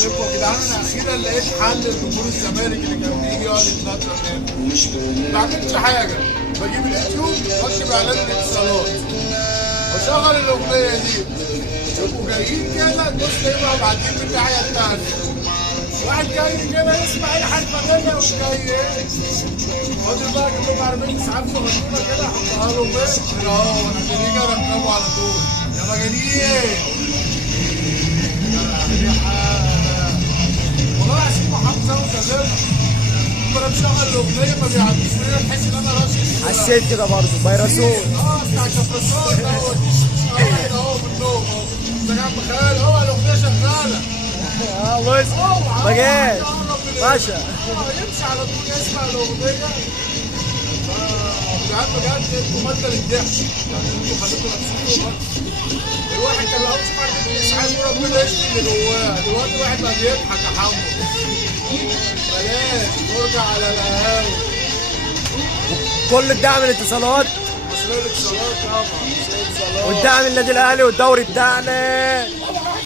عليكم يا جدعان. انا اخيرا لقيت حل لجمهور الزمالك اللي كان بيجي يقعد يتنطط هنا. ما بعملش حاجه، بجيب اليوتيوب واكتب اعلان الاتصالات واشغل الاغنيه دي، يبقوا جايين كده تبص تلاقيهم معديين من الناحيه الثانيه. واحد جاي كده يسمع اي حاجه مننا وجاي ايه؟ فاضل بقى اجيب لهم عربيه اسعاف صغنونه كده احطها لهم ايه؟ اهو عشان يجي اركبه على طول. يا مجانين والله العظيم محافظه وكلمه. انا مشغل الاغنيه ما بيعدوش مننا بحيث ان انا راشد. حسيت كده برضه فيروسون. بتاع كفرسون دوت اهو من النوم اهو. انت قاعد مخيل اهو الاغنيه شغاله. بص ما جاش باشا. يمشي على طول يسمع الاغنيه. يا عم بجد انتوا ماده للضحك، يعني انتوا خليتوا نفسكم الواحد كان الاول سمع الاسعاف وربنا يشفي اللي جواه، دلوقتي واحد بقى بيضحك يا حمو. بلاش نرجع على القهاوي. كل الدعم الاتصالات مسؤولية الاتصالات طبعا، مسؤولية الاتصالات والدعم النادي الاهلي والدوري بتاعنا.